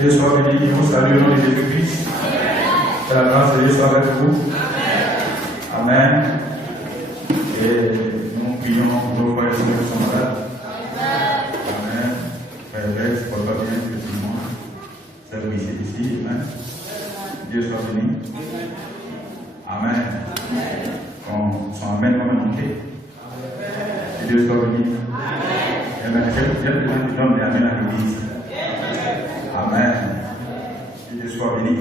Dieu soit béni. Nous vous saluons au nom de Jésus-Christ. Que la grâce de Dieu soit avec vous. Amen. Et nous prions pour nos frères et sœurs qui sont malades. Amen. Frère Alex, porte-toi bien, effectivement. C'est le ici. Amen. Dieu soit béni. Amen. Quand son Amen va me manquer. Que Dieu soit béni. Amen. J'ai des gens qui donnent des Amen à l'église. Amen. Que Dieu soit béni.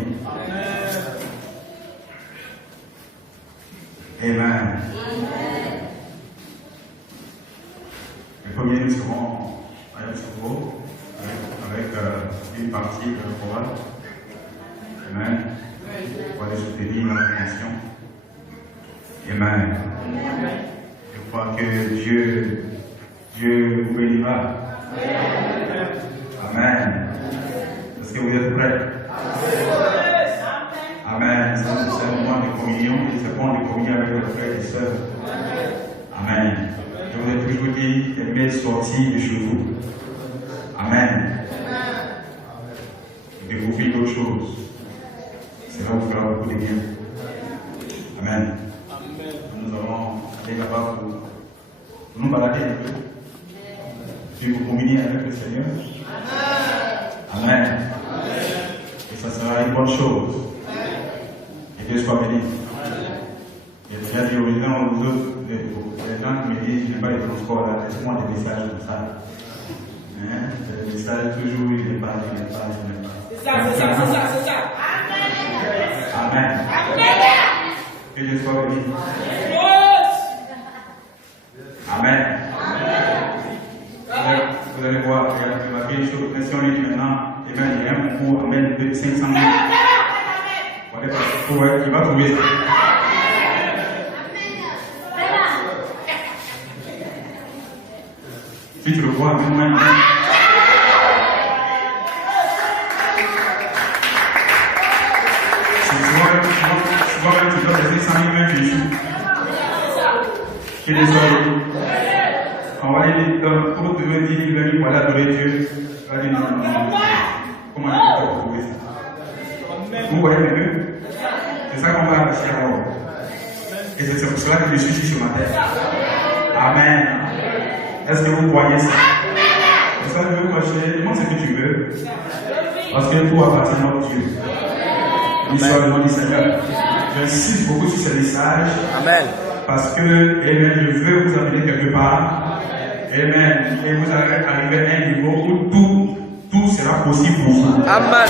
Amen. Le premier, nous serons à Yamoussoukro avec une partie de la chorale. Amen. Pour aller soutenir la nation. Amen. Je crois que Dieu vous bénira. Amen. Est-ce que vous êtes prêts? Amen. C'est un moment de communion et c'est bon de communier avec les frères et sœurs. Amen. Je vous ai toujours dit d'aimer sortir de chez vous. Amen. Découvrir d'autres choses. Cela vous fera beaucoup de bien. Amen. Nous allons être capables de nous balader un peu. Puis vous communier avec le Seigneur. Amen. Et ça sera une bonne chose. Que Dieu soit béni. J'ai déjà dit aux gens, aux autres, les gens qui me disent, je n'ai pas les transports là, laissez-moi des messages comme ça. Des messages toujours, je n'ai pas. C'est ça. Amen. Que Dieu soit béni. Amen. Vous allez voir, remarquez une chose, si on dit maintenant, il y a un cours, amen, de 500 000. Il va trouver ça. Si tu le vois, même. Souvent, tu dois laisser 100 000 mains qui échouent. Que les soirs. On va aller pour te dire, il va dire, voilà, adorer Dieu. Il va dire, non. Comment il peut trouver ça? Vous voyez les deux? C'est ça qu'on va apprécier alors. Et c'est pour cela que je suis ici ce matin. Amen. Est-ce que vous croyez ça? C'est ça que je veux cocher. Demande ce que tu veux. Parce que tout appartient à notre Dieu. L'histoire du nom du Seigneur. J'insiste beaucoup sur ce message. Amen. Parce que, amen, je veux vous amener quelque part. Amen. Et vous allez arriver à un niveau où tout sera possible pour vous. Amen.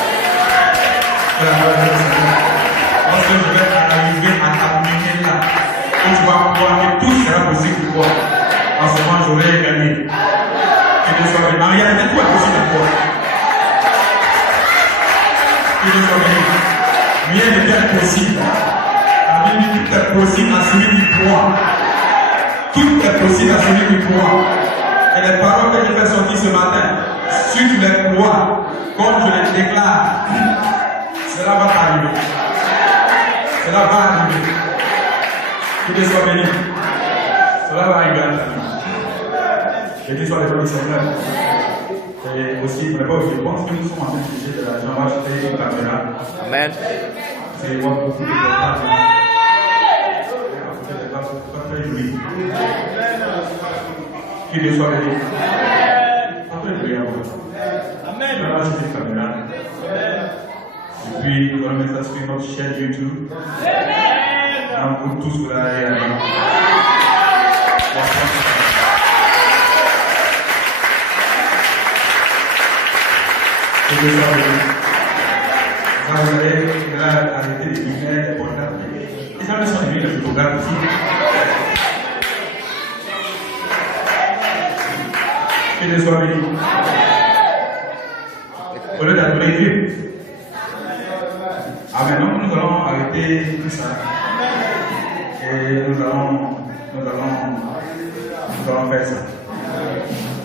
Lorsque je vais arriver à terminer là, où tu vas croire que tout sera possible pour toi, en ce moment j'aurai gagné. Que Dieu soit béni. En réalité, tout est possible pour toi. Que Dieu soit béni. Rien n'est impossible. La Bible dit tout est possible à celui qui croit. Tout est possible à celui qui croit. Et les paroles que je fais sortir ce matin, si tu les crois, comme je les déclare, cela va t'arriver. Cela va arriver. Que Dieu soit béni. Cela va arriver à ta vie. Que Dieu soit le nom du Seigneur. Et aussi, je pense que nous sommes en train de chercher de l'argent. On va acheter une caméra. Amen. C'est moi beaucoup de portables. C'est pas très joli. Que Dieu soit béni. Pas très joli à voir. Amen. On va acheter une caméra. Et puis, nous allons mettre ça sur notre chaîne YouTube. Amen. Pour tous vous allez aller. Que Dieu soit béni. Vous allez arrêter de filmer les portables. Les gens sont venus les photographes aussi. Que Dieu soit béni. Au lieu d'adorer Dieu. Amen. Donc nous allons arrêter tout ça. Et nous allons faire ça.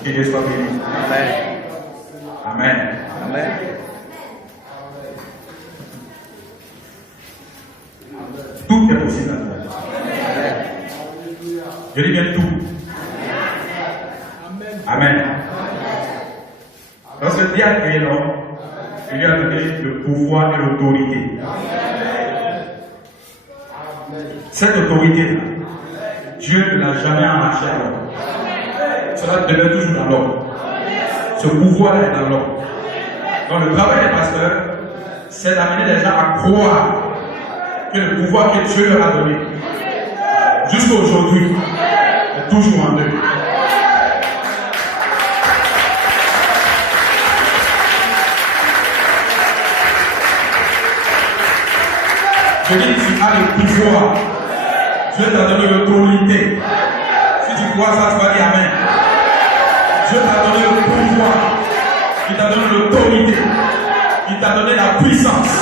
Que Dieu soit béni. Amen. Amen. Amen. Tout est possible à toi. Je dis bien tout. Amen. Lorsque Dieu a créé l'homme, Je lui ai donné le pouvoir et l'autorité. Cette autorité-là, Dieu ne l'a jamais arraché à l'homme. Cela demeure toujours dans l'homme. Ce pouvoir est dans l'homme. Donc le travail des pasteurs, c'est d'amener les gens à croire que le pouvoir que Dieu leur a donné, jusqu'à aujourd'hui, est toujours en eux. Je dis, tu as le pouvoir. Dieu t'a donné l'autorité. Si tu crois ça, tu vas dire Amen. Dieu t'a donné le pouvoir. Il t'a donné l'autorité. Il t'a donné la puissance.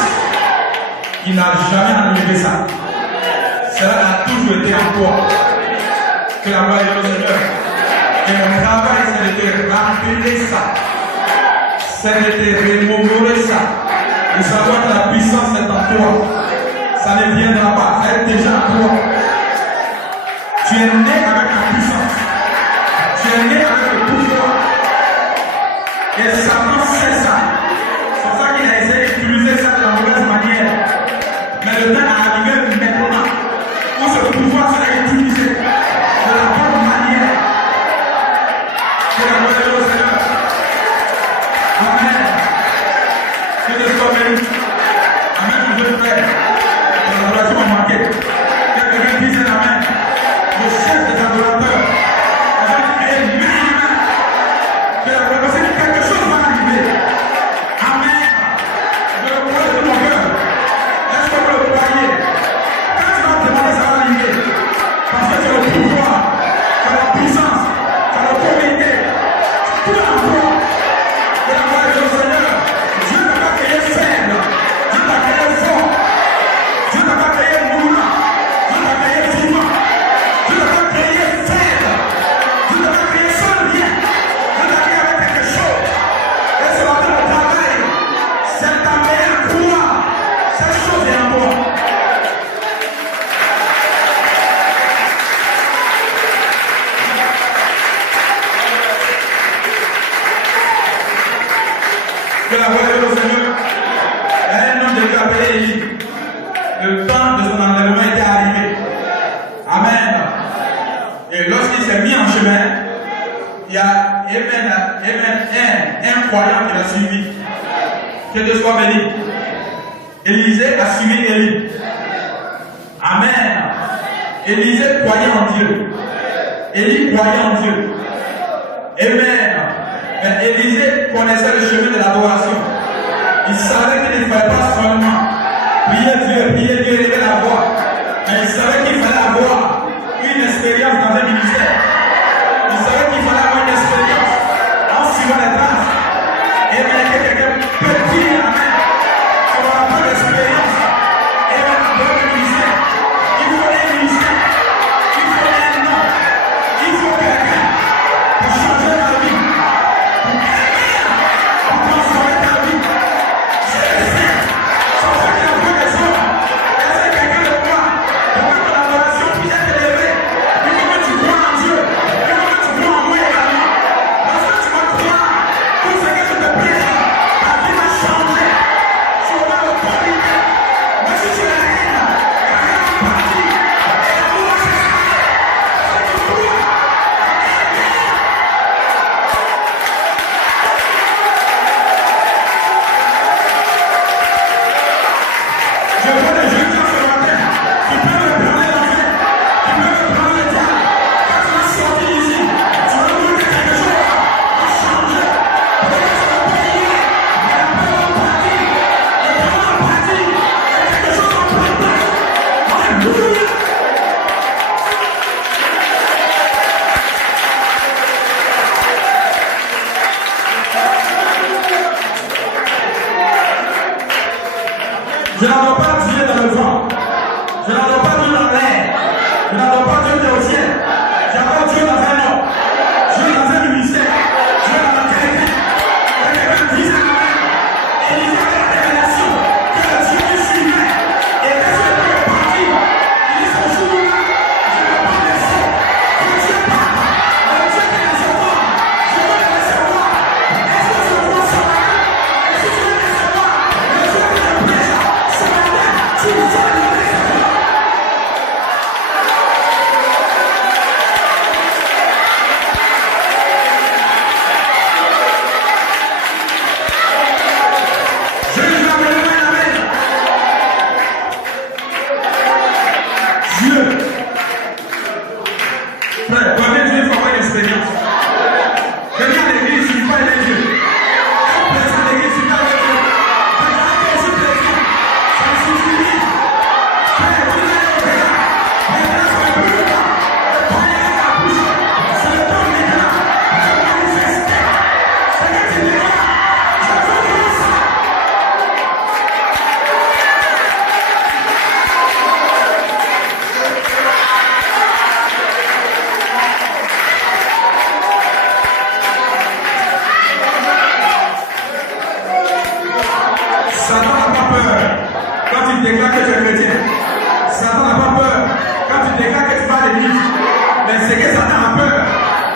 Il n'a jamais enlevé ça. Cela a toujours été en toi. Que la gloire est au Seigneur. Et le travail, c'est de te rappeler ça. C'est de te remémorer ça. De savoir que la puissance est en toi. Ça ne viendra pas. Ça est déjà en toi. Tu es né avec la puissance. Tu es né avec le pouvoir. Et Satan sait ça. C'est pour ça qu'il a essayé d'utiliser ça de la mauvaise manière. Mais le temps est arrivé maintenant où ce pouvoir sera utilisé de la bonne manière. Que la gloire est au Seigneur. Amen. Que Dieu soit béni. Amen, mon Dieu frère. L'adoration a manqué. Quelqu'un dise Amen. Le chef des adorateurs avait créé lui-même de la parce que quelque chose va arriver. Amen. Je le crois de tout mon cœur. Est-ce que vous le croyez? Quand tu vas demander, ça va arriver. Parce que tu as le pouvoir, tu as la puissance, tu as l'autorité, tout en toi. Et la gloire est au Seigneur. Dieu n'a pas créé faible. Dieu t'a créé fort. Dieu n'a pas créé mourant. Dieu t'a créé vivant. Dieu n'a pas créé faible. Dieu n'a pas créé sans rien. Dieu t'a créé avec quelque chose. Et ce matin, le travail, c'est d'amener à croire cette chose est en moi. Que la gloire est au Seigneur. Un homme de Dieu appelé Élie. Le temps de son enlèvement était arrivé. Amen. Et lorsqu'il s'est mis en chemin, il y a un croyant qui l'a suivi. Que Dieu soit béni. Élisée a suivi Élie. Amen. Élisée croyait en Dieu. Élie croyait en Dieu. Amen. Mais Élisée connaissait le chemin de l'adoration. Il savait qu'il ne fallait pas seulement prier Dieu, élever la voix. Mais il savait qu'il fallait avoir une expérience dans un ministère. Il savait qu'il fallait avoir une expérience en suivant les traces. Et bien, quelqu'un peut dire Amen. On n'aura pas d'expérience. Et bien, dans le ministère, il faut un ministère. Il faut un nom. Il faut quelqu'un pour changer ta vie. Pour quelqu'un pour transformer ta vie. C'est le fait. C'est ça qui a fait les hommes. Est-ce que quelqu'un le croit? Pour que ton adoration puisse être élevée, il faut que tu crois en Dieu. Il faut que tu crois en moi également. Parce que tu vas croire tout ce que je te présente. Ta vie va changer. Tu auras l'autorité. Mais si tu es rien, rien va partir. Et la loi s'exprimer. C'est que tu crois. Je vois des jeunes gens ce matin qui peuvent me prendre l'enfer, qui peuvent me prendre le diable. Quand tu vas sortir ici, tu vas trouver quelque chose va changer. Peut-être que tu vas prier, mais la paix va partir. Le temps va partir. Et quelque chose va prendre place. Alléluia. Je n'adore pas Dieu dans le vent. Je n'adore pas Dieu dans l'air. Je n'adore pas Dieu au ciel. J'adore Dieu dans un homme. Dieu dans un ministère. Dieu dans quelqu'un. Que quelqu'un dise Amen. Et il y a la révélation que le Dieu qui suivait était sur le parti. Il dit ce jour-là, je ne vais pas laisser que Dieu parle. Le Dieu qui les savoir. Je veux les savoir. Est-ce que je vois ça? Est-ce que je veux les savoir? Satan n'a pas peur quand tu déclares que tu es chrétien. Satan n'a pas peur quand tu déclares que tu vas à l'église. Mais ce que Satan a peur,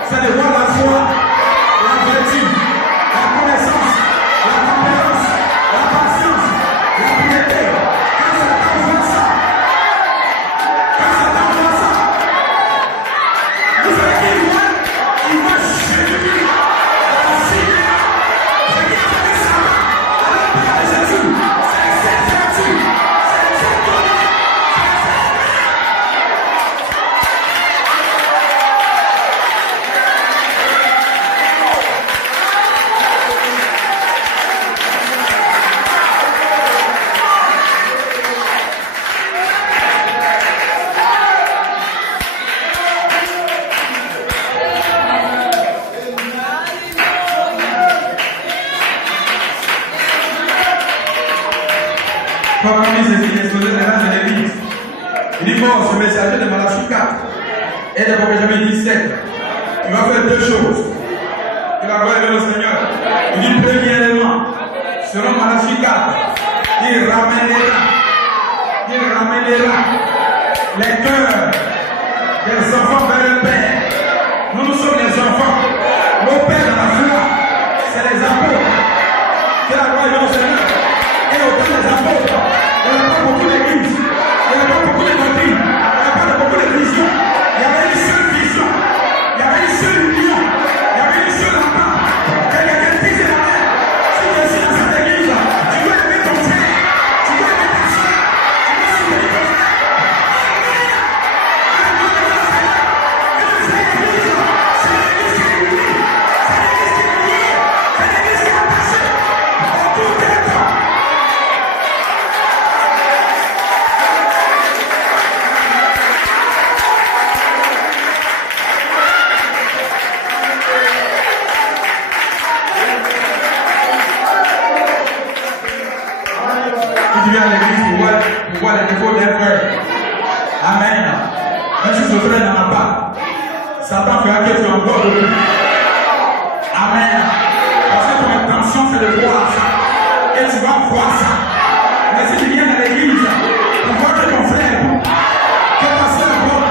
c'est de voir la foi, la vertu, la connaissance, la tempérance, la patience, la piété. Quand Satan voit ça, vous savez qu'il voit Jésus. Comme il s'est exposé dans l'église, il dit bon, ce messager de Malachie 4 et de Proverbe 17, il va faire deux choses. Il va gloire au Seigneur. Il dit premièrement, selon Malachie 4, il ramènera les cœurs des enfants vers le Père. Nous sommes les enfants. Nos pères dans la foi, c'est les apôtres. Que la gloire au Seigneur. Et autant des apôtres, il n'y a pas beaucoup d'églises, il n'y a pas beaucoup de doctrines, il n'y a pas beaucoup de visions. Il y avait une seule vision, il y avait une seule union, il y avait une seule entente. Que quelqu'un dise la main, si tu es dans cette église, tu dois aimer ton frère, tu dois aimer ta soeur, tu dois soutenir ton frère. Tu viens à l'église pour voir les défauts d'un frère. Amen. Même si ce frère n'en a pas, Satan fera que tu envoies beaucoup. Amen. Parce que ton intention c'est de voir ça. Et tu vas voir ça. Mais si tu viens à l'église pour voir que ton frère est bon, que ta soeur est bonne,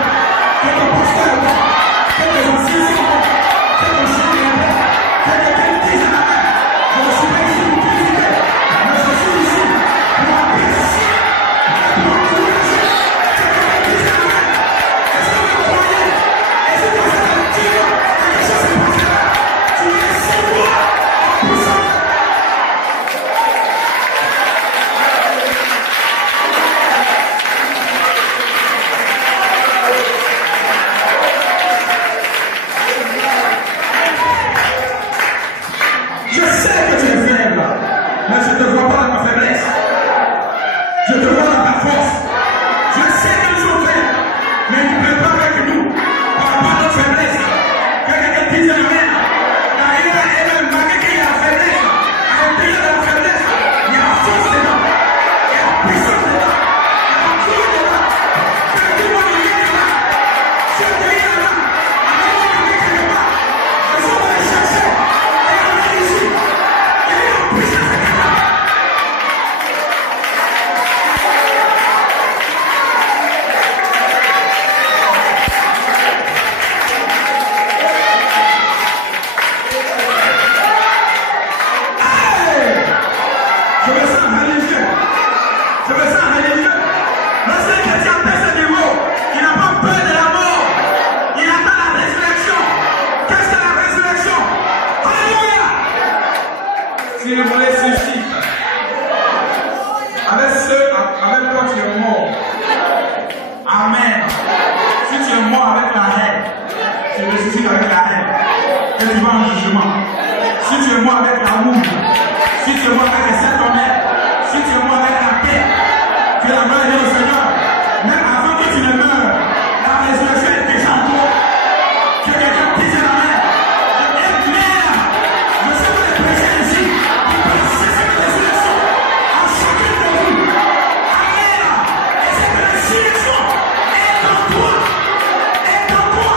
que ton pasteur est bon, que tes anciens sont bons, que ton chien est bon, que quelqu'un te dise la main, je ne suis pas ici pour critiquer, mais je suis ici pour apprécier, pour encourager, que quelqu'un te dise la main. Est-ce que vous croyez? Est-ce que vous allez dire quelque chose est passé là? Tu es si bon, pour ça. Je sais que tu es faible, mais je ne te vois pas dans ta faiblesse. Je te vois dans ta force. Je sais que nous sommes faibles, mais tu ne peux pas avec nous par rapport à notre faiblesse. Que quelqu'un dise amen. Car il a elle-même, malgré qu'il y a la faiblesse, à l'intérieur de la faiblesse, il y a la force dedans, il y a la puissance dedans, il y a la gloire dedans. Que tout le monde y est dedans. Si on te lit dedans, alors on te met quelque part. Il faut aller chercher. Et on est ici. Il y a la puissance dedans. Je me sens religieux. Je me sens religieux. Lorsque quelqu'un atteint ce niveau, il n'a pas peur de la mort. Il attend la résurrection. Qu'est-ce que la résurrection? Alléluia! Si le volet suscite, avec ceux avec quoi tu es mort. Amen. Si tu es mort avec la haine, tu ressuscites avec la haine. Et tu vas en jugement. Si tu es mort avec l'amour, si tu es mort avec les sept honnêtes, si tu es mort avec la paix, que la gloire est au Seigneur. Même avant que tu ne meurs, la résurrection est déjà en toi. Que quelqu'un dise la main. Amen. Je sais que les chrétiens ici, ils peuvent cesser la résurrection en chacun de vous. Amen. Et cette résurrection est en toi. Est en toi.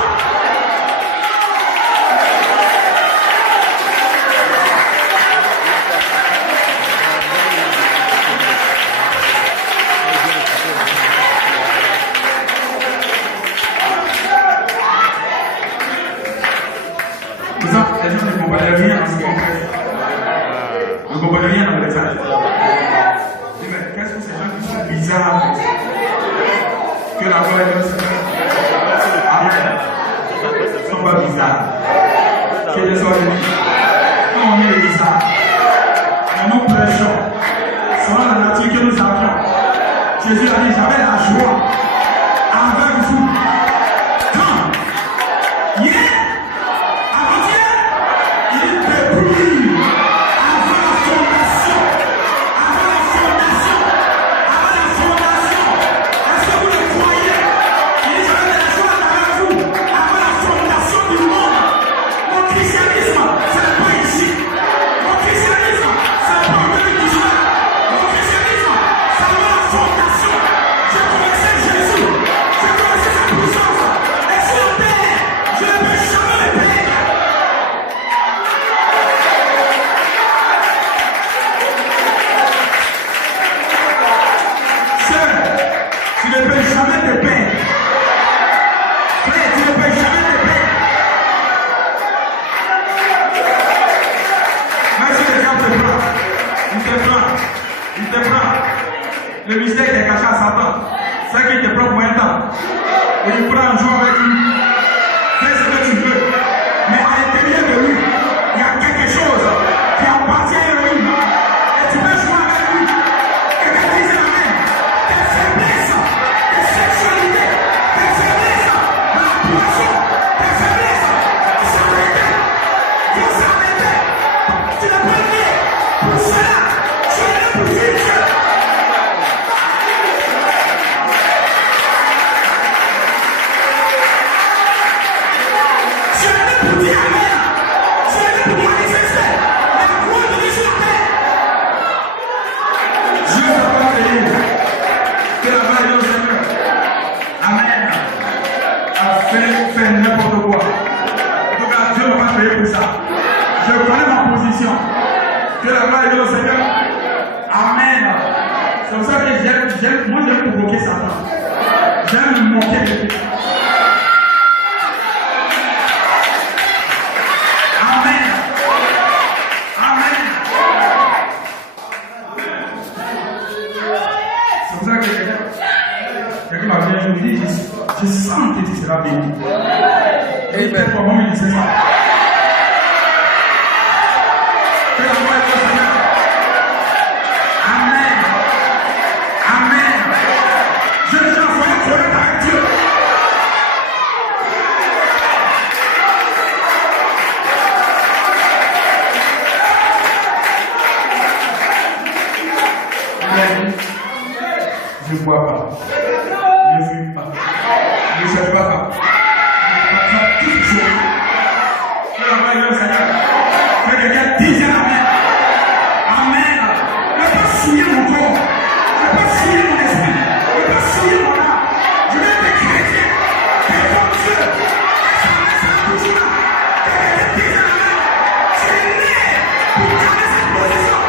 la gloire est au Seigneur. Amen. Ils ne sont pas bizarres. Que Dieu soit béni. Quand on est les bizarres, mais nous prêchons selon la nature que nous avions. Jésus a dit, j'avais la joie avec vous. Quand hier, avant-hier, il dépouille avant la fondation. Avant la fondation. Avant la fondation. Est-ce que vous le croyez? Il dit, j'avais la joie avec vous. Avant la fondation du monde. Mon christianisme, ce n'est pas ici. Mon christianisme, ce n'est pas en 2019. Mon christianisme, c'est avant la fondation. J'ai connaissé Jésus. J'ai connaissé sa puissance. Et sur la terre, je ne peux jamais le perdre. Sœur, tu ne peux jamais te perdre. Frère, tu ne peux jamais te perdre. Même si le diable te prend, il te prend, il te prend. Le mystère qui est caché à Satan, c'est qu'il te prend pour un temps. Et il prend un jour avec lui. Fais ce que tu veux. Mais à l'intérieur de lui, il y a quelque chose qui appartient à lui. Et tu peux jouer avec lui. Et te dire amen. Tes faiblesses, tes sexualités, tes faiblesses, la poisson, tes faiblesses, s'arrêter. Faut s'arrêter. Tu n'es pas né pour cela. Tu es né pour vivre Dieu. Tu es né pour dire amen. Tu es né pour manifester la gloire de Dieu sur la terre. Dieu va pas bénir. Que la gloire est au Seigneur. Amen. Fais n'importe quoi. En tout cas, Dieu ne va pas payer pour ça. Je connais ma position. Que la gloire est au Seigneur. Amen. C'est pour ça que moi j'aime provoquer Satan. J'aime me moquer de lui. Amen. Amen. C'est pour ça que quelqu'un m'a dit, je me dis, je sens que tu seras béni. Et comment il disait ça? Que la gloire est au Seigneur. Amen. Amen. Je suis envoyé correct avec Dieu. Amen. Je ne bois pas. Je ne fume pas. Je ne cherche pas ça. Je ne fais toute chose. Que la gloire est au Seigneur. Que quelqu'un dise amen. Amen. Ne pas souiller mon corps. Ne pas souiller mon esprit. Ne pas souiller mon âme. Je vais être chrétien. Devant Dieu. Ça touche là. Que quelqu'un dise amen. Je suis né pour garder cette position.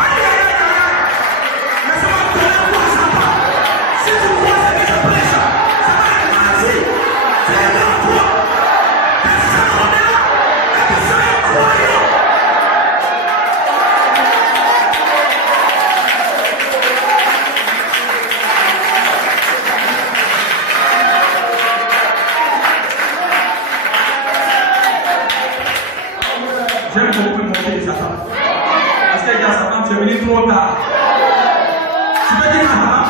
Aïe, aïe, aïe, aïe. Mais ça va donner un coup à Satan. Si tu crois ce que je prêche, ça va être maladie. C'est le même toi. Personne n'en est là. Et tu seras croyant. J'aime beaucoup me moquer de Satan. Parce qu'il y a Satan, tu es venu trop tard. Tu peux dire Satan,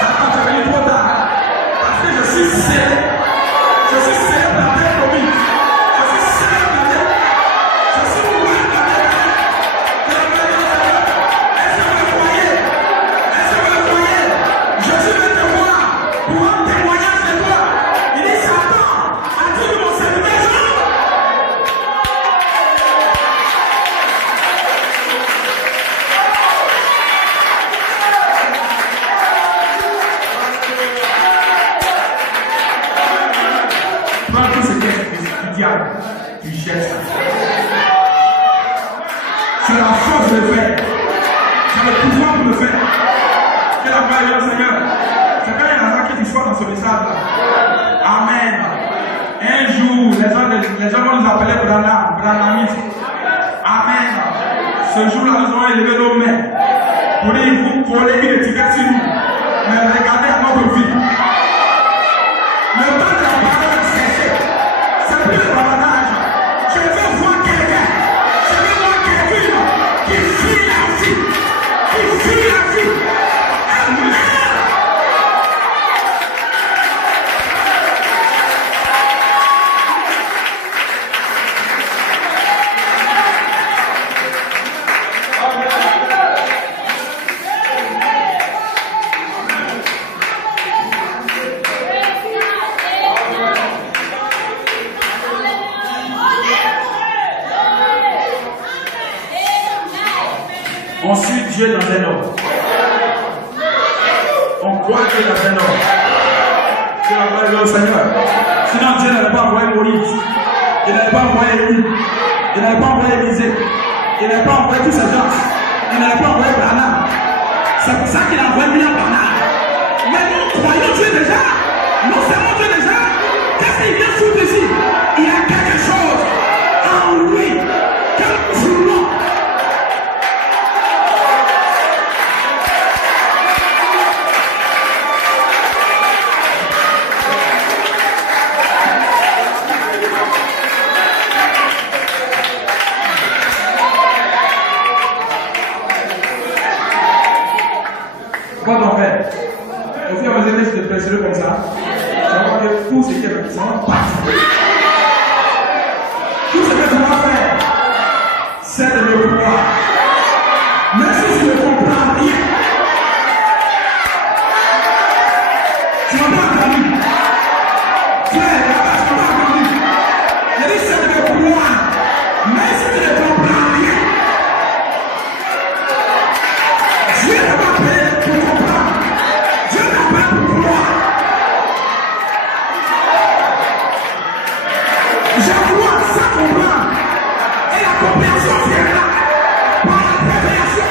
Satan, tu es venu trop tard. Parce que je suis scellé. Je suis scellé par la terre promise. Je suis scellé par la terre. Je suis ouvert par la terre. Que la gloire est au Seigneur. Est-ce que vous le croyez? Est-ce que vous le croyez? Jésus veut te voir pour un témoignage de toi. Il dit Satan, as-tu vu mon serviteur Jean? Prends tout ce qui est du diable, tu jettes ça. C'est la force de le faire. C'est le pouvoir pour le faire. Que la gloire est au Seigneur. C'est quand il y a un hasard que tu sois dans ce message-là. Amen. Un jour, les gens vont nous appeler Branhamisme. Amen. Ce jour-là, nous allons élever nos mains. Pour dire, vous collez une étiquette sur nous. Mais regardez à notre vie. Le temps de la parole est cessé. C'est plus le bavardage. Je veux voir quelqu'un. Je veux voir quelqu'un qui fuit la vie. Qui fuit la vie. Amen. On suit Dieu dans un ordre. On croit Dieu dans un ordre. C'est la parole du Seigneur. Sinon Dieu n'avait pas envoyé Moïse. Il n'avait pas envoyé Élie. Il n'avait pas envoyé Élisée. Il n'avait pas envoyé tous ces gens. Il n'avait pas envoyé Branham. C'est pour ça qu'il a envoyé William Branham. Mais nous croyons Dieu déjà. Nous savons Dieu déjà. Qu'est-ce qu'il vient foutre ici? Il y a quelque chose en lui. Quel mouvement. Quand on fait, au fur et à mesure que je te presserai comme ça, tu vas voir que tout ce qui est là, ça va partir. Tout ce que tu vas faire, c'est de le pouvoir. Même si tu ne comprends rien, tu n'as pas entendu. Frère, là-bas, tu n'as pas entendu. Il dit c'est de le pouvoir. Même si tu ne comprends rien, Dieu n'a pas payé pour comprendre. Dieu n'a pas pour pouvoir. J'avoue sans comprendre. Et la compréhension vient là. Par la révélation.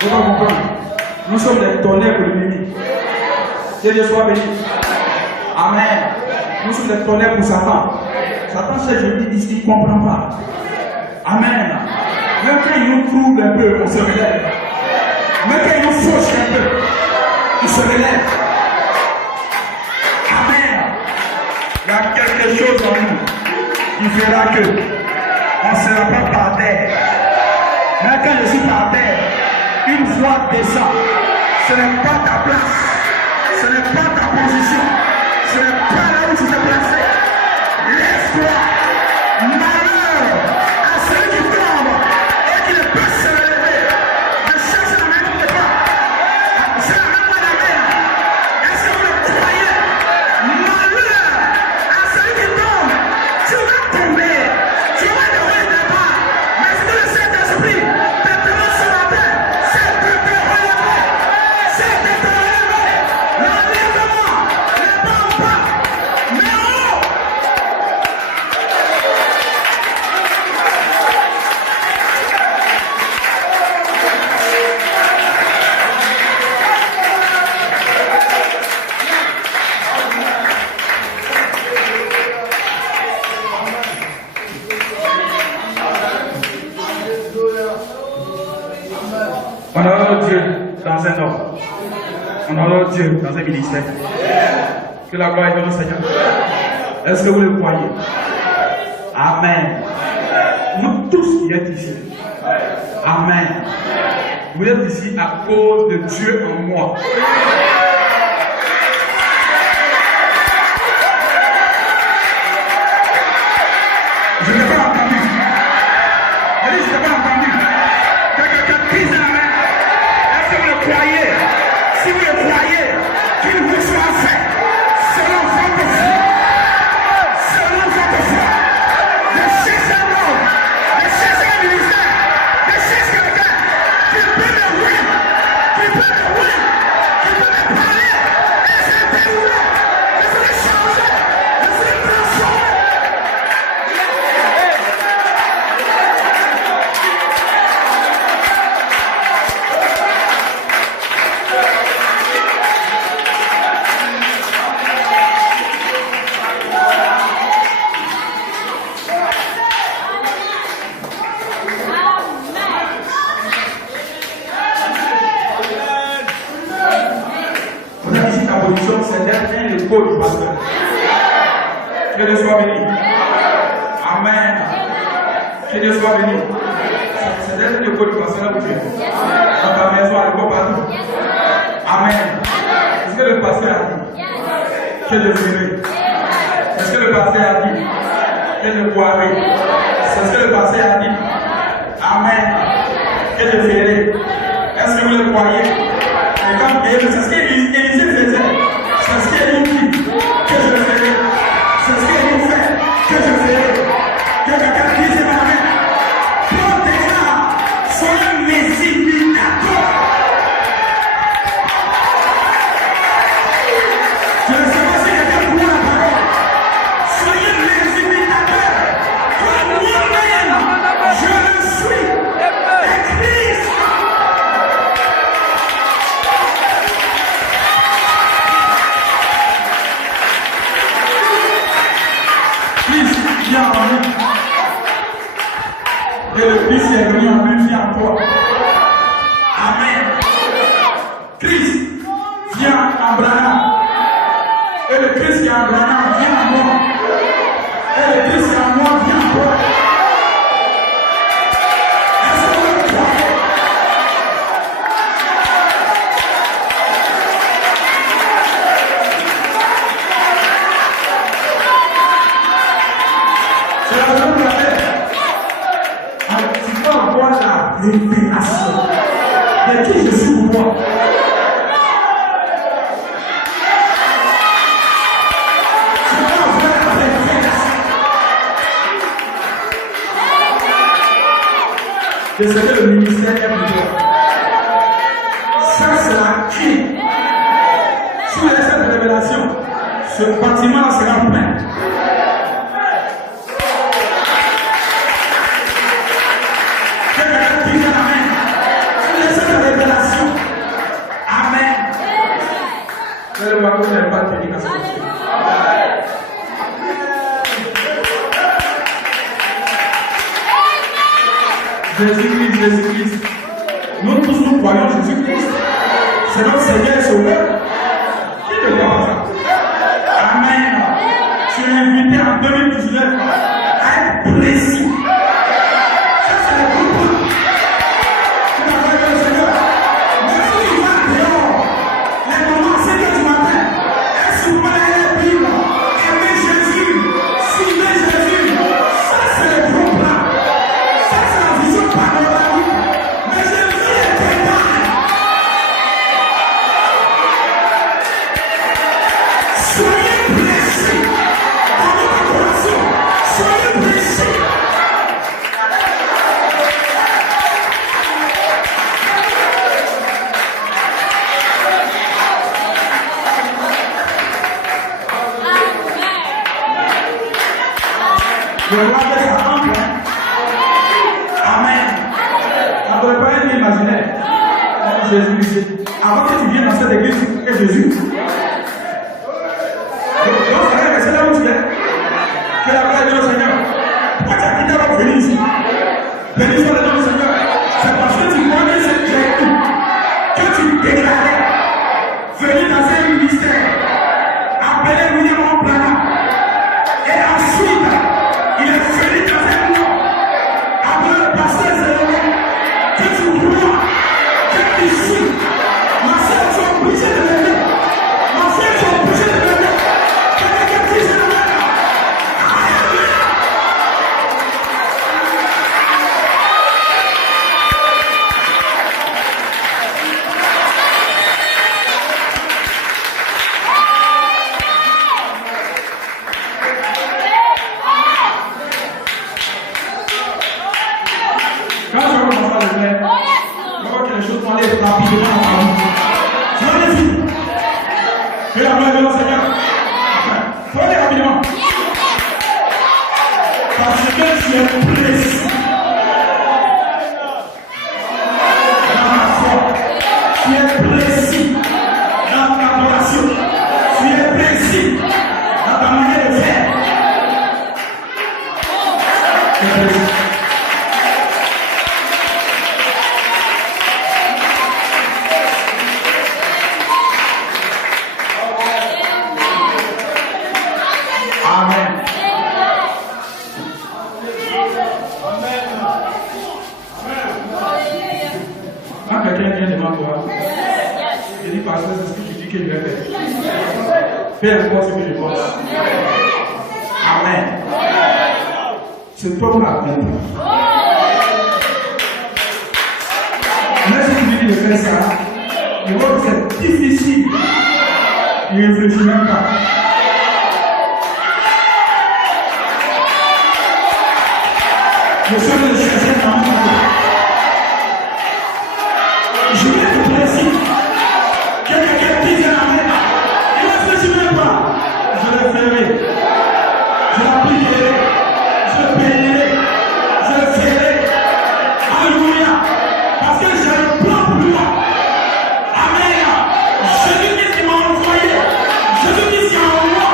Vous allez comprendre. Nous sommes des tonnerres pour l'ennemi. Que Dieu soit béni. Amen. Nous sommes des tonnerres pour Satan. Satan, c'est je dis, il ne comprend pas. Amen. Même quand il nous trouve un peu, on se relève. Même quand il nous fauche un peu, il se relève. Amen. Il y a quelque chose en nous qui fera que on ne sera pas par terre. Même quand je suis par terre, une fois descend, ce n'est pas ta place, ce n'est pas ta position, ce n'est pas là où tu t'es placé. Lève-toi, malheur à celui qui tombe et qui ne peut se relever. Ne cherche la main de pas. C'est la main de la mer. Est-ce que vous le croyez? Malheur à celui qui tombe. Tu vas tomber, tu vas lever des bras, mais si le Saint-Esprit te demande ce matin, c'est de te relever. C'est de te relever. L'enlèvement n'est pas en bas, mais en haut. On adore Dieu dans un ordre. On adore Dieu dans un ministère. Que la gloire est dans le Seigneur. Est-ce que vous le croyez? Amen. Vous tous qui êtes ici. Amen. Vous êtes ici à cause de Dieu en moi. Je n'ai pas entendu. Je n'ai pas entendu. Que quelqu'un prise la main. Est-ce que vous le croyez? Si vous le croyez, qu'il vous soit fait selon votre foi. Selon votre foi. Ne cherchez un homme. Ne cherchez un ministère. Ne cherchez quelqu'un qui peut le win. Qui peut le win. Qui peut le l'écho du pasteur. Que Dieu soit béni. Amen. Que Dieu soit béni. C'est d'être l'écho du pasteur là pour Dieu. Dans ta maison, à l'écho partout. Amen. Est-ce que le pasteur a dit que de ferrer? Est-ce que le pasteur a dit que de boirer? C'est ce que le pasteur a dit. Amen. Que de ferrer. Est-ce que vous le croyez? Et quand c'est ce qu'Élisée faisait. C'est ce qu'Élie dit que je ferai. C'est ce qu'Élie fait que je ferai. Que quelqu'un dise amen. Pour déclare, soyez mes imitateurs. Je ne sais pas si quelqu'un prend la parole. Soyez mes imitateurs. Comme moi-même, je le suis. Et Christ. Christ vient en lui. Et le Christ est venu en lui, vient en toi. Amen. Christ vient en Branham. Et le Christ qui est en Branham vient en moi. Et le Christ qui est en moi vient en toi. Est-ce que vous le croyez? C'est la raison pour laquelle tu dois avoir la révélation de qui je suis pour moi. Tu dois avoir la révélation de ce que le ministère est pour toi. Ça, c'est la clé. Si vous avez cette révélation, ce bâtiment sera plein. Vous n'avez pas de prédication. Jésus-Christ, Jésus-Christ. Nous tous nous croyons Jésus-Christ. C'est notre Seigneur et Sauveur. Qui ne croit pas ça? Amen. Je suis invité en 2019 à être précis. Ça, c'est le groupe. Tu n'as pas vu le Seigneur. Mais si tu vas dehors, les moments, c'est que tu m'appelles. Souvent la Bible, aimer Jésus, suivez Jésus, ça c'est le gros plan, ça c'est la vision panoramique, mais Jésus est détail. Soyez précis dans votre adoration, soyez précis. Je vois que ça entre. Amen. On ne peut pas être imaginaire. Jésus ici. Avant que tu viennes dans cette église, et Jésus. Donc, c'est là où tu es. Que la gloire de Seigneur. Pourquoi tu as quitté avant de venir ici? Béni soit le nom du Seigneur. C'est parce que tu connais cette clé que tu déclarais. Venir dans un ministère. Appelez William Branham. Et ensuite, il est venu dans un mois. Après le pasteur Zéro, que tu crois, que tu suis. Ma soeur, tu es obligé de l'aimer. Ma soeur, tu es obligé de l'aimer. Que quelqu'un dise amen. Quand je commence à le faire, je vois que les choses vont aller rapidement en nous. Tu vas les vite. Que la gloire de notre Seigneur. Tu vas aller rapidement. Parce que tu es précis. Dans ta foi. Tu es précis dans ta adoration. Tu es précis dans ta manière de faire. Tu es précis. pasteur, c'est ce que tu dis que je vais faire. Fais encore ce que je pense. Amen. C'est toi qui l'as compris. Mais si tu dis de faire ça, je vois que c'est difficile. Il ne réfléchit même pas. Je suis de chercher un amour. Je vais te préciser. Quelqu'un dise amen. Il ne réfléchit même pas. Je le ferai. Je l'appliquerai. Je le payerai. Je le ferai. Alléluia. Parce que j'ai un plan pour toi. Amen. Jésus-Christ qui m'a envoyé. Jésus-Christ qui a en moi.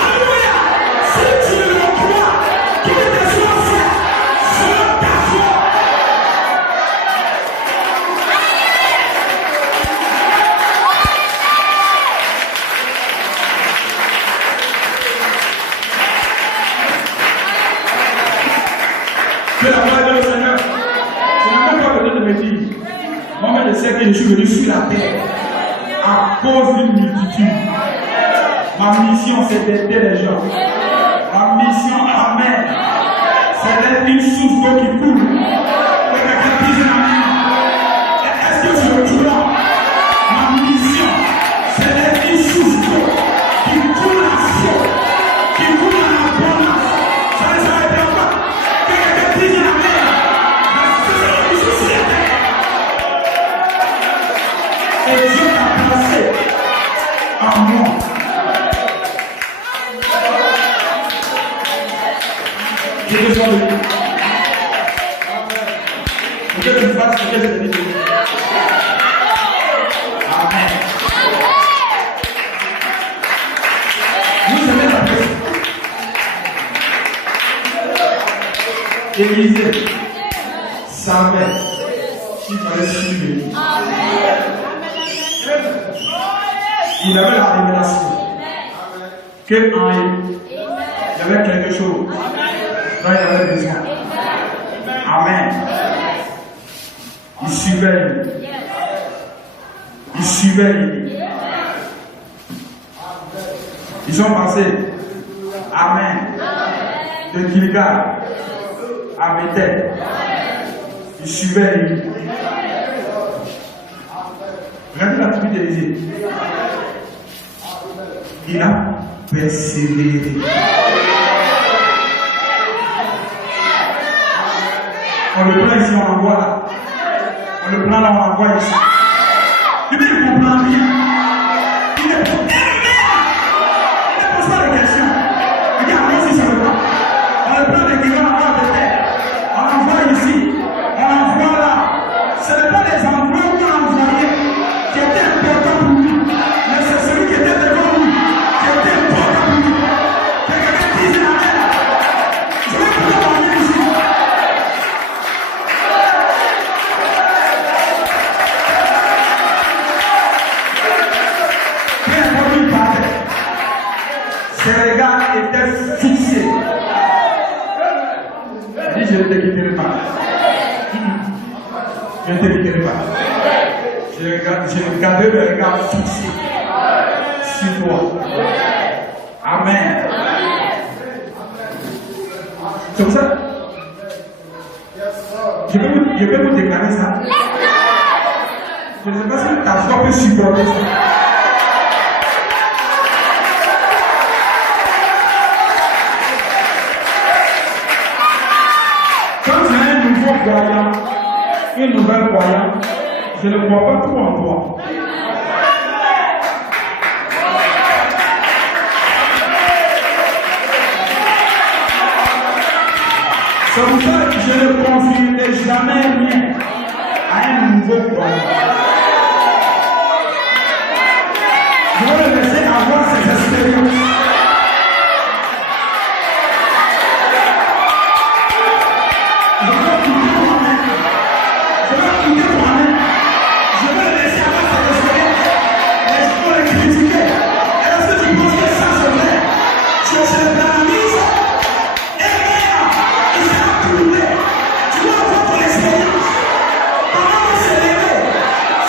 Alléluia. Si tu le crois, qu'il te soit fait. Selon ta foi. Que la gloire de le Seigneur. Je n'ai même pas besoin de me dire. Moi-même, je sais que je suis venu sur la terre à cause d'une multitude. Ma mission, c'est d'aider les gens. Ma mission, amen, c'est d'être une source d'eau qui coule. Que quelqu'un dise amen. Est-ce que tu le crois? Ma mission, c'est d'être une source d'eau qui coule à flot, qui coule en abondance. Ça va être quoi? Que quelqu'un dise amen. C'est ça que je suis sur la terre. Et Dieu t'a placé en moi. J'ai besoin de lui. Pour que tu fasses ce que je t'ai dit. Amen. Vous aimez la paix. Élisée savait qu'il fallait suivre lui. Il avait la révélation qu'en il y avait quelque chose dont il avait besoin. Amen. Il suivait lui. Il suivait lui. Ils sont passés. Amen. De Gilgal à Bethel. Il suivait lui. Regardez la tribu d'Élisée. Il a persévéré. On le prend ici, on l'envoie là. On le prend là, on l'envoie ici. Lui, il ne comprend rien. Il ne pose pas de questions. Regarde, moi aussi, ça le prend. On le prend de Guillaume, on l'envoie de terre. On l'envoie ici. On l'envoie là. Ce n'est pas les endroits où on l'a envoyé qui étaient importants pour lui. Mais c'est celui qui était devant lui qui était important pour lui. Que quelqu'un dise amen. Je vais vous parler ici. Ses regards étaient fixés. Dis, je ne te quitterai pas. Je ne te quitterai pas. Je regardais le regard fixé sur toi. Amen. C'est pour ça. Je peux vous déclarer ça. Je ne sais pas si ta foi peut supporter ça. Croyant, une nouvelle croyante, je ne crois pas tout en toi. C'est pour ça que je ne confierai jamais rien à un nouveau croyant. Je vais le laisser avoir ses expériences.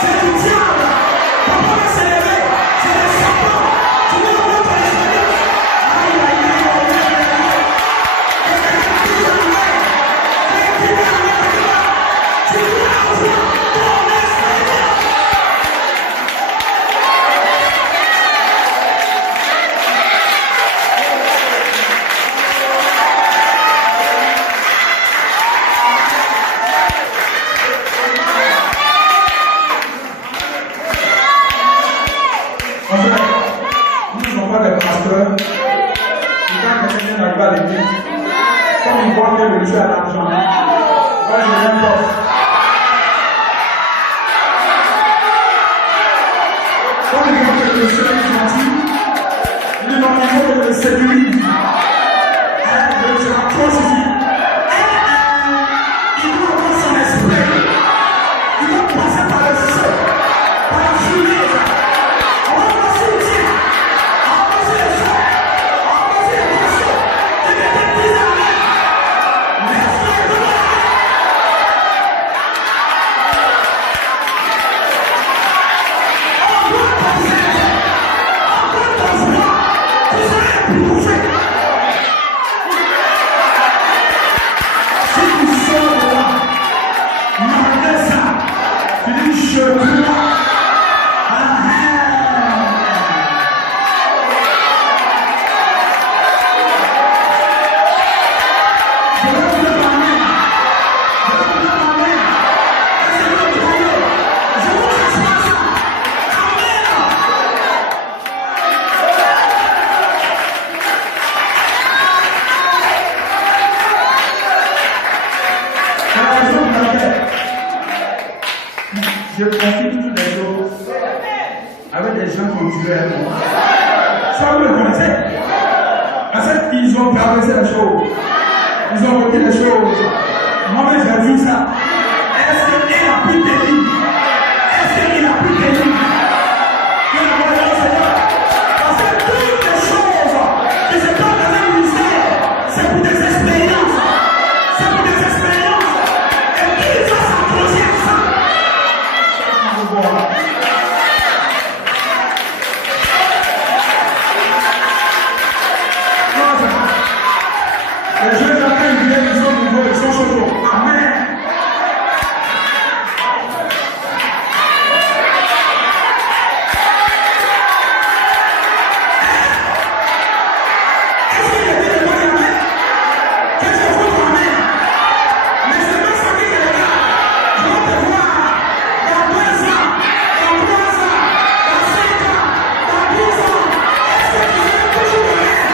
C'est le diable. Papa crois que le monsieur a l'argent. Moi, je n'aime pas. Quand il voit que le monsieur est gentil, il dit non, il faut que je le sécurise. C'est la chose ici. Il doit avoir son esprit. Il doit passer par le feu, par la fumée. On va passer au tir. On va passer le feu. On va passer le poisson. Il est des années. L'esprit de la on doit passer. On doit passer. Vous serez éprouvé. Si vous sortez de là, malgré ça, tu dis je dois. Je confie toutes les choses avec des gens ponctuels. Ça, vous le connaissez. Parce qu'ils ont traversé les choses. Ils ont voté les choses. Moi-même, j'ai vu ça. Est-ce qu'il a pu tenir? Est-ce qu'il a pu tenir? Que la voix du Seigneur. Parce que toutes les choses qui se passent dans un ministère, c'est pour des expériences. C'est pour des expériences. Et qui va s'approcher à ça? Les jeunes après ils viennent, ils sont nouveaux, ils sont chauds. Amen. Est-ce qu'il y a des témoins amen? Qu'est-ce que vous amen? Mais c'est pas ça qui est le cas. Je vais te voir dans 2 ans, dans 3 ans, dans 5 ans, dans 12 ans. Est-ce que tu es toujours amen?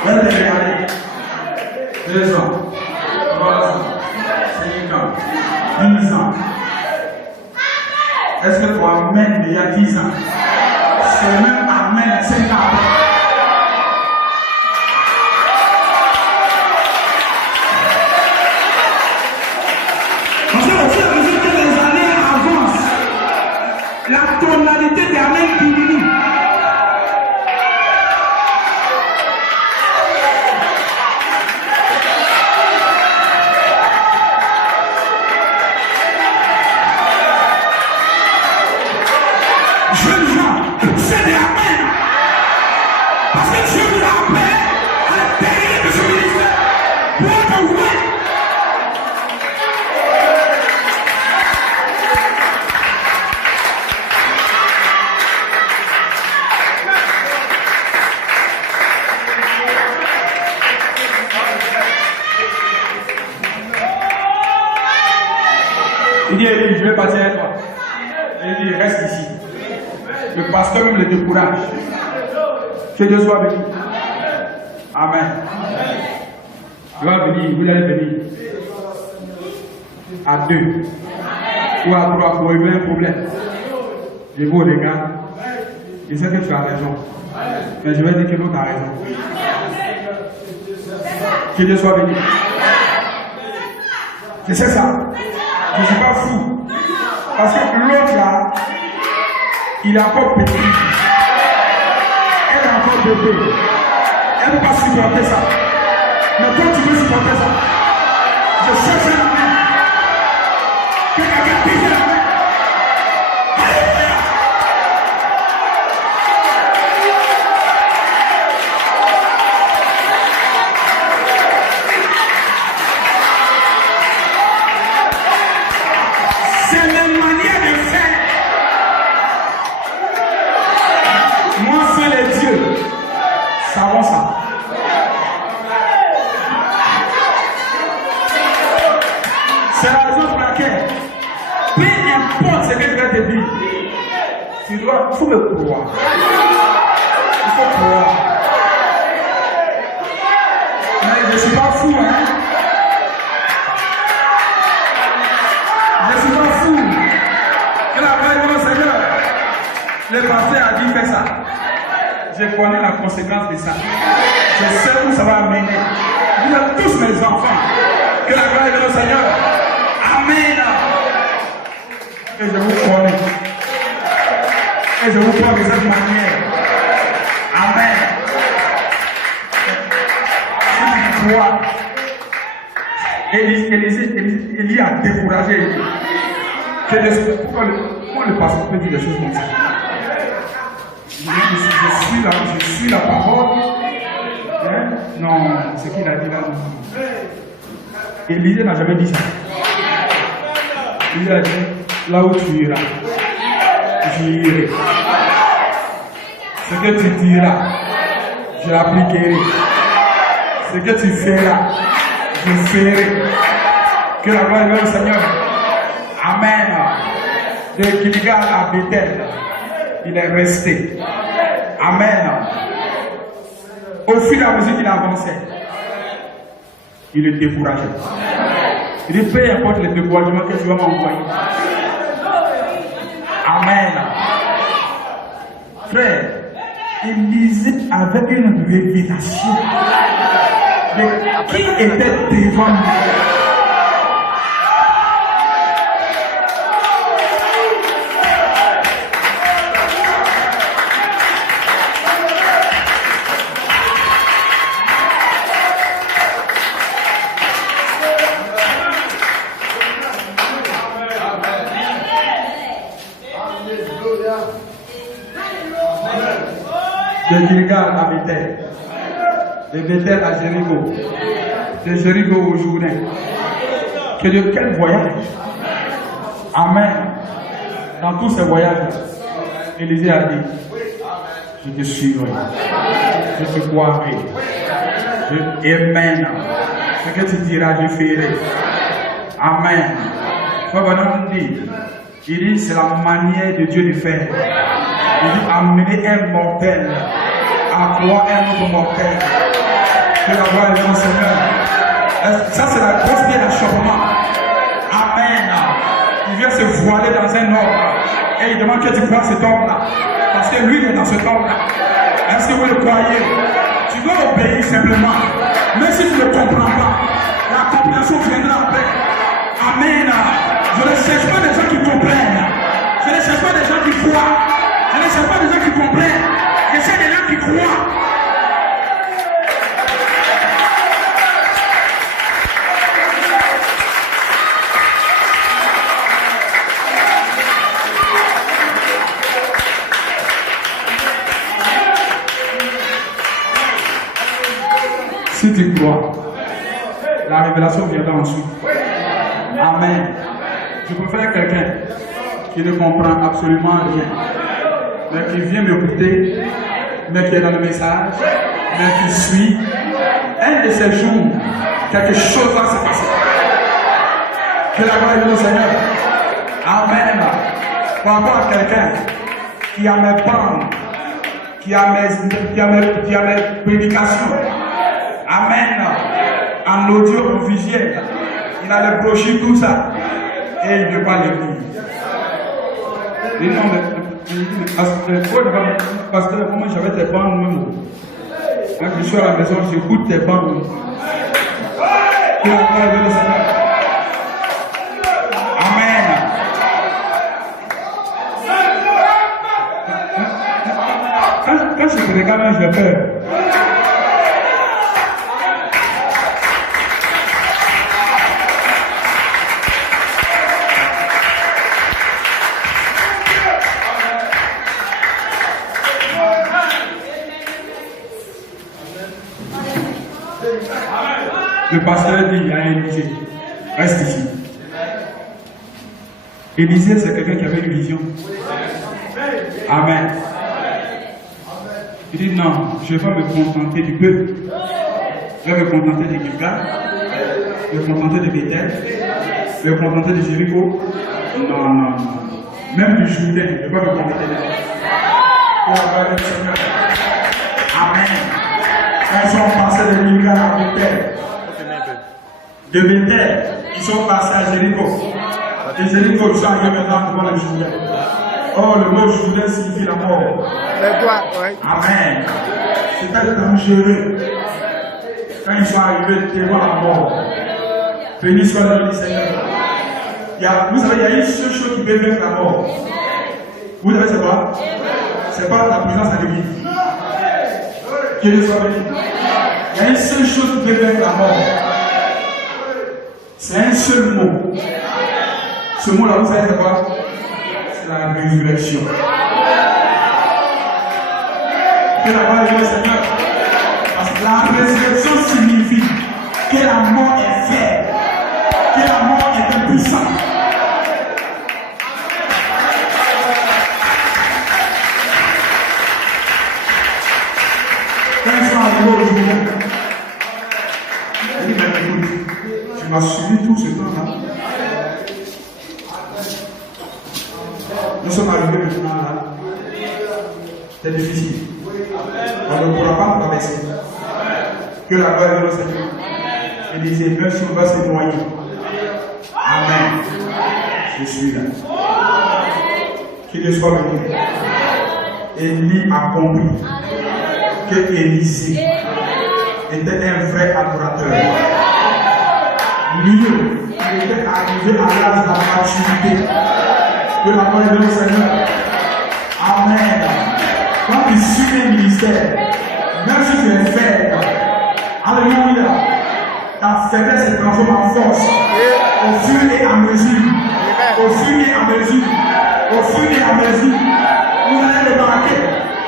Vous allez regarder. 2 ans, 3 ans, 5 ans, 10 ans. Est-ce que toi, amen, il y a 10 ans? C'est même amen, 5 ans après. Parce que au fur et à mesure que les années avancent, la tonalité des amen diminue. Jeunes gens, c'est des amen. Parce que Dieu vous a appelé à l'intérieur de ce ministère pour être ouvert. Il dit, je vais partir avec toi. Il dit, reste ici. Le pasteur même le décourage. Que Dieu soit béni. Amen. Il va venir, vous allez venir. À 2 ou à 3 pour régler un problème. Je vous regarde. Je sais que tu as raison. Mais je vais dire que l'autre a raison. Que Dieu soit béni. Je sais ça. Je ne suis pas fou. Parce que l'autre là, il est encore petit. Elle est encore bébé. Elle ne peut pas supporter ça. Mais toi, tu veux supporter ça. Je cherche un amen. Que quelqu'un pise la main. Alléluia. Il faut me croire. Il faut croire. Mais je ne suis pas fou, hein. Je ne suis pas fou. Que la gloire de mon Seigneur. Le pasteur a dit fais ça. Je connais la conséquence de ça. Je sais où ça va amener. Vous êtes tous mes enfants. Que la gloire de mon Seigneur. Amen. Et je vous connais. Et je vous crois de cette manière. Amen. Si tu crois, Élie a découragé. Pourquoi le pasteur peut dire des choses comme ça? Je suis la parole. Hein? Non, ce qu'il a dit là. Élisée n'a jamais dit ça. Il a dit, là où tu iras, j'irai. Ce que tu diras, je l'appliquerai. Ce que tu feras, je ferai. Que la gloire soit au Seigneur. Amen. De Gilgal à Bethel, il est resté. Amen. Au fur et à mesure qu'il avançait, il est découragé. Il dit, peu importe le découragement que tu vas m'envoyer. Amen. Frère, Élisée avait une révélation de qui était devant lui. De Gilgal à Bethel, de Bethel à Jéricho, de Jéricho au Jourdain. Que de quel voyage? Amen. Dans tous ces voyages, Élisée a dit, je te suivrai, je te croirai, Amen. Ce que tu diras, je ferai. Amen. Il dit, c'est la manière de Dieu de faire. Il dit amener un mortel à croire un autre mortel. Que la gloire est au Seigneur. Ça, c'est la grosse pierre d'achoppement. Amen. Il vient se voiler dans un ordre. Et il demande que tu crois cet ordre-là. Parce que lui, il est dans cet ordre-là. Est-ce que vous le croyez? Tu dois obéir simplement. Même si tu ne comprends pas, la compréhension viendra après. Amen. Je ne cherche pas des gens qui comprennent. Je ne cherche pas des gens qui croient. Je ne cherche pas des gens qui comprennent. Je cherche des gens qui croient. Si tu crois, la révélation viendra ensuite. Amen. Je préfère quelqu'un qui ne comprend absolument rien, mais qui vient m'écouter, mais qui est dans le message, mais qui suit. Un de ces jours, quelque chose va se passer. Que la gloire est au Seigneur. Amen. Par rapport à quelqu'un qui a mes bandes, qui a mes prédications. Amen. En audio, en visuel. Il a les brochures, tout ça. Et il ne veut pas les lire. Et non, mais pasteur, moi j'avais tes bandes même. Quand je suis à la maison, j'écoute tes bandes. Amen. Quand je te regarde, j'ai peur. Le pasteur dit à Élisée, reste ici. Élisée, c'est quelqu'un qui avait une vision. Amen. Il dit non, je ne vais pas me contenter du peuple. Je vais me contenter de Gilgal, je vais me contenter de Bethel, je vais me contenter de Jéricho. Non, non, non. même du Jourdain, ne pas me compter. Pour la gloire du Seigneur. Amen. Quand ils sont passés de Milka à Bethel, de Bethel, ils sont passés à Jéricho. Et Jéricho, ils sont arrivés maintenant devant le Jourdain. Oh, le mot Jourdain signifie la mort. Amen. C'était dangereux. Quand ils sont arrivés devant la mort, béni soit le nom du Seigneur. Vous savez, il y a une seule chose qui peut vaincre la mort. Vous savez c'est quoi? C'est pas la présence à l'église. Que Dieu soit béni. Il y a une seule chose qui peut vaincre la mort. C'est un seul mot. Ce mot-là, vous savez c'est quoi? C'est la résurrection. Que la gloire du Seigneur. Parce que la résurrection signifie que la mort est faite. Que la mort est impuissante. Quand ils sont arrivés aujourd'hui, il dit, mais écoute, tu m'as suivi tout ce temps-là. Nous sommes arrivés maintenant là. C'est difficile. On ne pourra pas traverser. Que la gloire de notre Seigneur. Il disait, même si on va se noyer. Amen. Je suis là. Qu'il Dieu soit béni. Élie a compris que Élisée était un vrai adorateur. Lui, il était arrivé à l'âge de la maturité. Que la gloire de notre Seigneur. Amen. Quand tu suis le ministère, même si tu es faible, alléluia, ta faiblesse se transforme en force. Au fur et à mesure, au fur et à mesure, au fur et à mesure, vous allez remarquer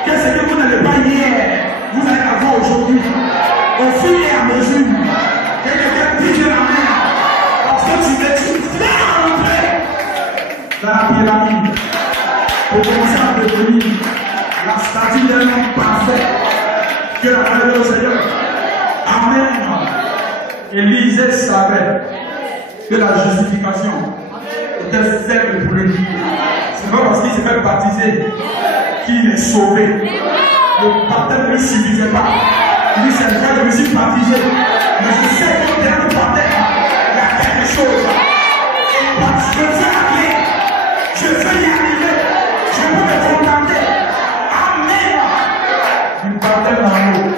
que ce que vous n'avez pas hier, vous allez avoir aujourd'hui. Au fur et à mesure, que quelqu'un dise amen, parce que tu fais entrer dans la pyramide pour commencer à devenir la statue d'un homme parfait. Que la gloire du Seigneur. Amen. Élisée savait que la justification était faible pour lui. C'est pas parce qu'il s'est fait baptiser qu'il est sauvé. Le baptême ne lui suffisait pas. Il dit, c'est vrai, je me suis baptisé. Mais je sais que derrière le baptême, il y a quelque chose. Et parce que je veux aller. Je veux y arriver. Je peux me contenter. Amen. Du baptême dans l'eau.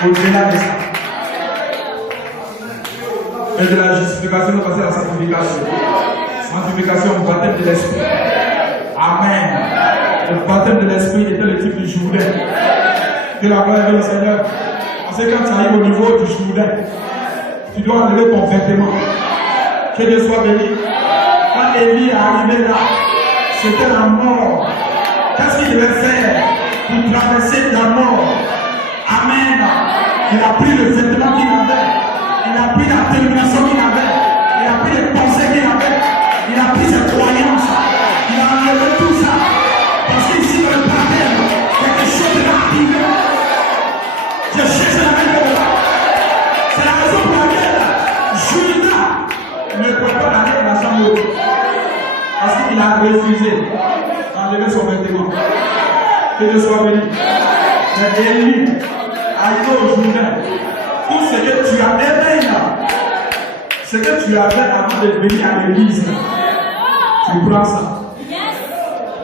Au-delà de ça. Et de la justification, nous passons à la sanctification. Sanctification, le baptême de l'esprit. Amen. Le baptême de l'esprit était le type du Jourdain. Que la gloire de le Seigneur. Parce que quand tu arrives au niveau du Jourdain, tu dois enlever ton vêtement. Que Dieu soit béni. Quand Élie est arrivé là, c'était la mort. Qu'est-ce qu'il devait faire pour traverser la mort? Amen. Il a pris le vêtement qu'il avait. Il a pris la détermination qu'il avait. Il a pris les pensées qu'il avait. Il a pris ses croyances. Il a enlevé tout ça. Parce qu'ici, dans le baptême, quelque chose est arrivé. Je cherche la même chose. C'est la raison pour laquelle Judas ne peut pas aller dans la chambre. Parce qu'il a refusé d'enlever son vêtement. Que Dieu soit béni. Mais Élie, arrivé au Jourdain, tout ce que tu avais là, ce que tu avais avant de venir à l'église, tu prends ça.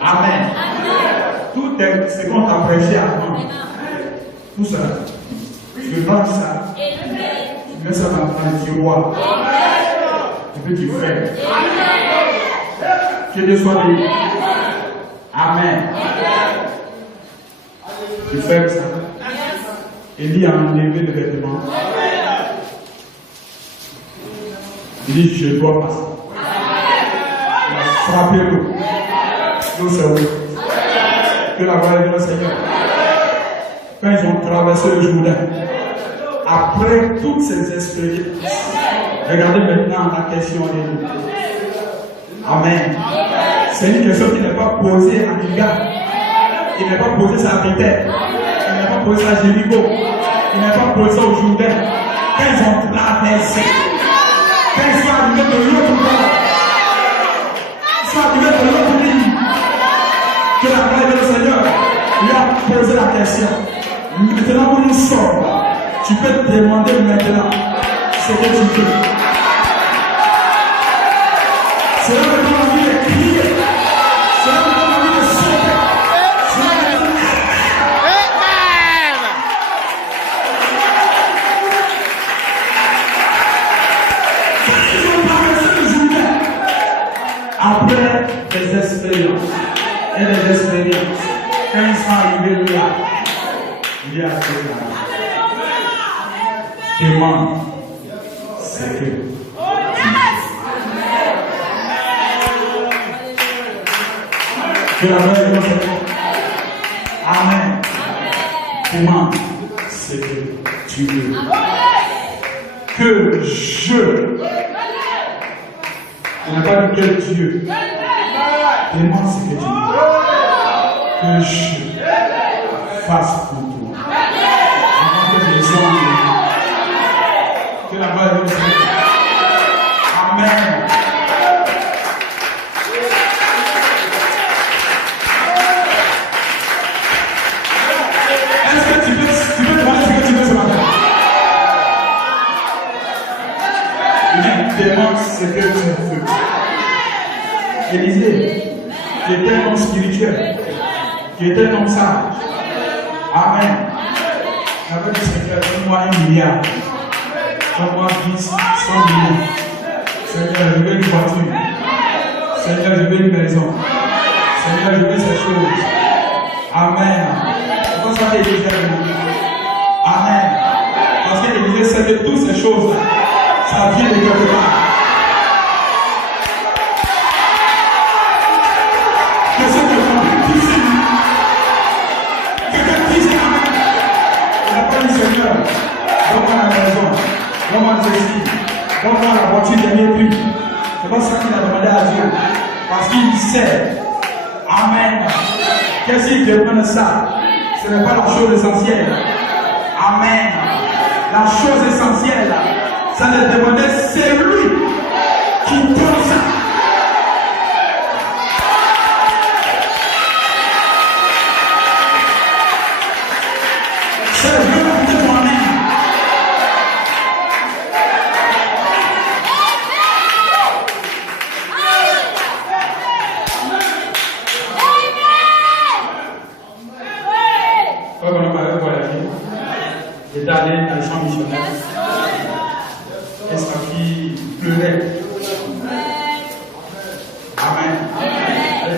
Amen. Tout ce qu'on t'a prêché avant, tout ça, tu prends ça, tu mets ça dans le tiroir, et puis tu fais. Que Dieu soit béni. Amen. Tu fais ça. Élie a enlevé le vêtement. Il dit, je dois passer. Il a frappé l'eau. L'eau s'est ouverte. Que la gloire de notre Seigneur. Quand ils ont traversé le Jourdain, après toutes ces expériences, regardez maintenant la question de nous. Amen. C'est une question qui n'est pas posée à Giga. Il n'est pas posé ça à Bethel. Il n'est pas posé ça à Jéricho. Il n'est pas posé ça au Jourdain. Quand ils ont traversé, Qu'elle soit arrivée de l'autre bord. Qu'elle soit arrivée de l'autre ligne. Que la gloire du Seigneur lui a posé la question. Maintenant où nous sommes, tu peux te demander maintenant ce que tu veux. C'est là que tu as envie de crier. C'est là que tu as envie de sauter. C'est là que tu as envie de... Après des expériences et des expériences, quand ils sont arrivés là, il y a demande ce que la gloire de Dieu. Amen. Demande ce que tu veux. Que je. On n'a pas dit quel Dieu. Demande ce que tu veux. Que je fasse pour toi. Avant que je sois en Dieu. Que la gloire de Dieu. Amen. Est-ce que tu peux demander ce que tu veux ce matin? Demande ce que tu veux. Élisée, qui était un homme spirituel, qui était un homme sage. Amen. Il avait dit Seigneur, donne-moi 1 milliard. Donne-moi 10, 100 millions. Seigneur, je veux une voiture. Seigneur, je veux une maison. Seigneur, je veux ces choses. Amen. C'est pour ça qu'Élisée a dit. Amen. Parce qu'Élisée sait que toutes ces choses-là, ça vient de quelque part. Que ce que quelqu'un dise, Amen. Il n'a pas dit Seigneur, donne-moi la maison, donne-moi ceci, donne-moi la voiture dernier prix. C'est pas ça qu'il a demandé à Dieu. Parce qu'il sait. Amen. Qu'est-ce qu'il demande ça? Ce n'est pas la chose essentielle. Amen. La chose essentielle, ça ne demandait, c'est lui qui donne ça. C'est le Dieu de toi-même. Quand on avait voyagé, j'étais allé dans les champs missionnaires. Et sa fille pleurait. Amen.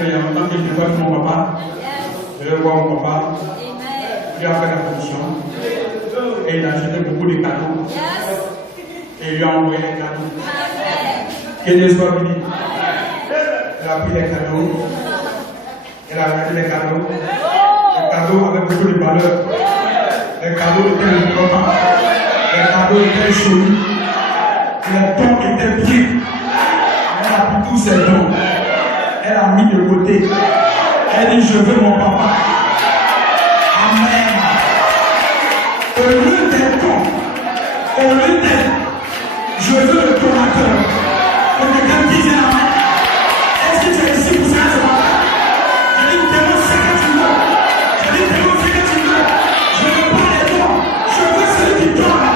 Il y a longtemps que je ne vois plus mon papa. Je vais voir mon papa. Il a fait la commission. Et il a acheté beaucoup de cadeaux. Et il lui a envoyé les cadeaux. Que Dieu soit béni. Elle a pris les cadeaux. Elle a regardé les cadeaux. Les cadeaux avaient beaucoup de valeur. Les cadeaux étaient importants. Les cadeaux étaient jolis. Les dons étaient bien. Elle a pris tous ses dons. Elle a mis de côté. Elle dit, je veux mon papa. Amen. Au lieu des dons, au lieu des, je veux le donateur. Que quelqu'un dise Amen. Est-ce que tu es ici pour ça ce matin? Je dis, demande ce que tu veux. Je dis, demande ce que tu veux. Je ne veux pas les dons. Je veux celui qui donne.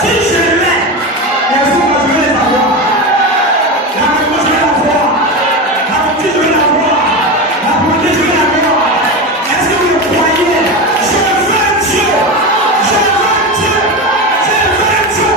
Si je l'ai, bien sûr, je vais les avoir. La réponse, je vais l'avoir. La volonté, je vais l'avoir. La volonté, je vais l'avoir. Est-ce que vous le croyez? Je veux Dieu. Je veux Dieu. Je veux Dieu.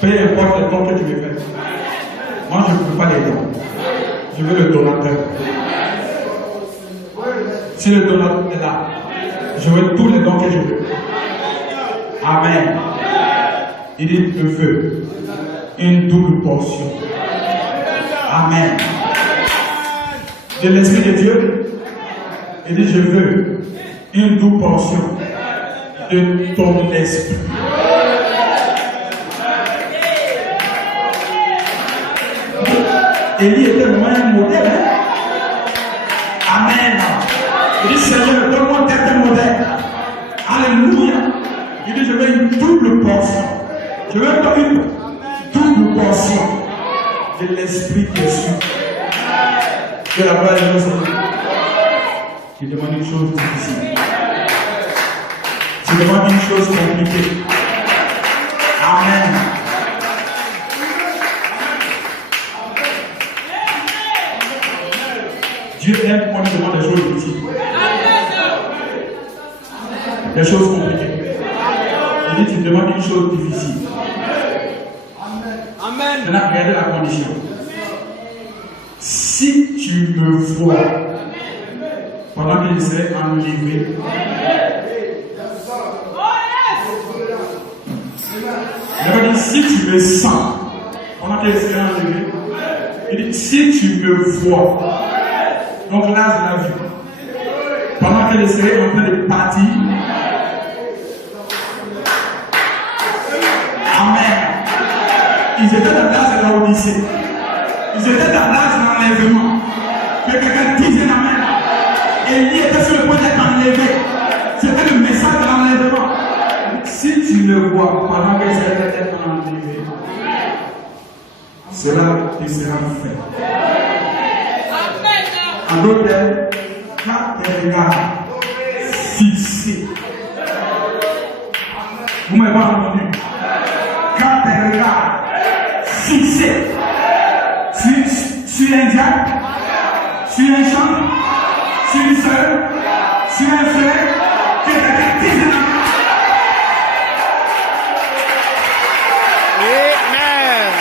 Peu importe le don que tu veux faire. Moi, je ne veux pas les dons. Je veux le donateur. Si le donateur est là, je veux tous les dons que je veux. Amen. Il dit, je veux une double portion. Amen. de l'Esprit de Dieu. Il dit, je veux une double portion de ton esprit. Élie était vraiment un modèle. Amen. Il dit, Seigneur, donne-moi tel modèle. Alléluia. Il dit, je veux une double portion. Je veux une double portion de l'Esprit de Jésus. Que la gloire de Dieu. Je demande une chose difficile. Je demande une chose compliquée. Amen. Dieu aime quand on demande des choses difficiles. Des choses compliquées. Il dit, tu demandes une chose difficile. Amen. Maintenant, regardez la condition. Si tu me vois pendant qu'il serait enlevé, il dit, si tu me sens pendant qu'il serait enlevé, il dit, si tu me vois, donc là je l'ai vu, pendant qu'il serait en train de partir, amen. Ils étaient dans l'âge de l'Odyssée. Ils étaient dans l'âge de l'enlèvement. Que quelqu'un disait amen. Élie était sur le point d'être enlevé. C'était le message de l'enlèvement. Si tu le vois pendant que c'est d'être enlevé, cela te sera fait. En d'autres termes, quand tes regards fixés, vous m'avez pas entendu. Quand tes regards fixés sur un diable, sur un champ, sur une sœur, sur un frère, que quelqu'un dise amen.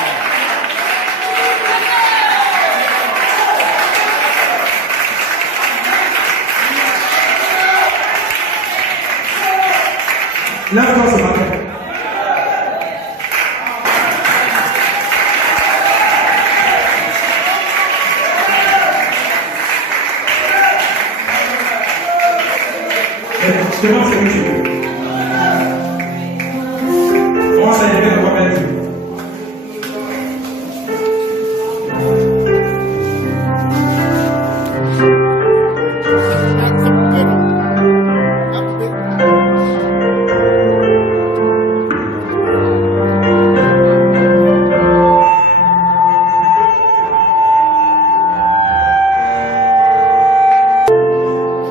Lève-toi ce matin.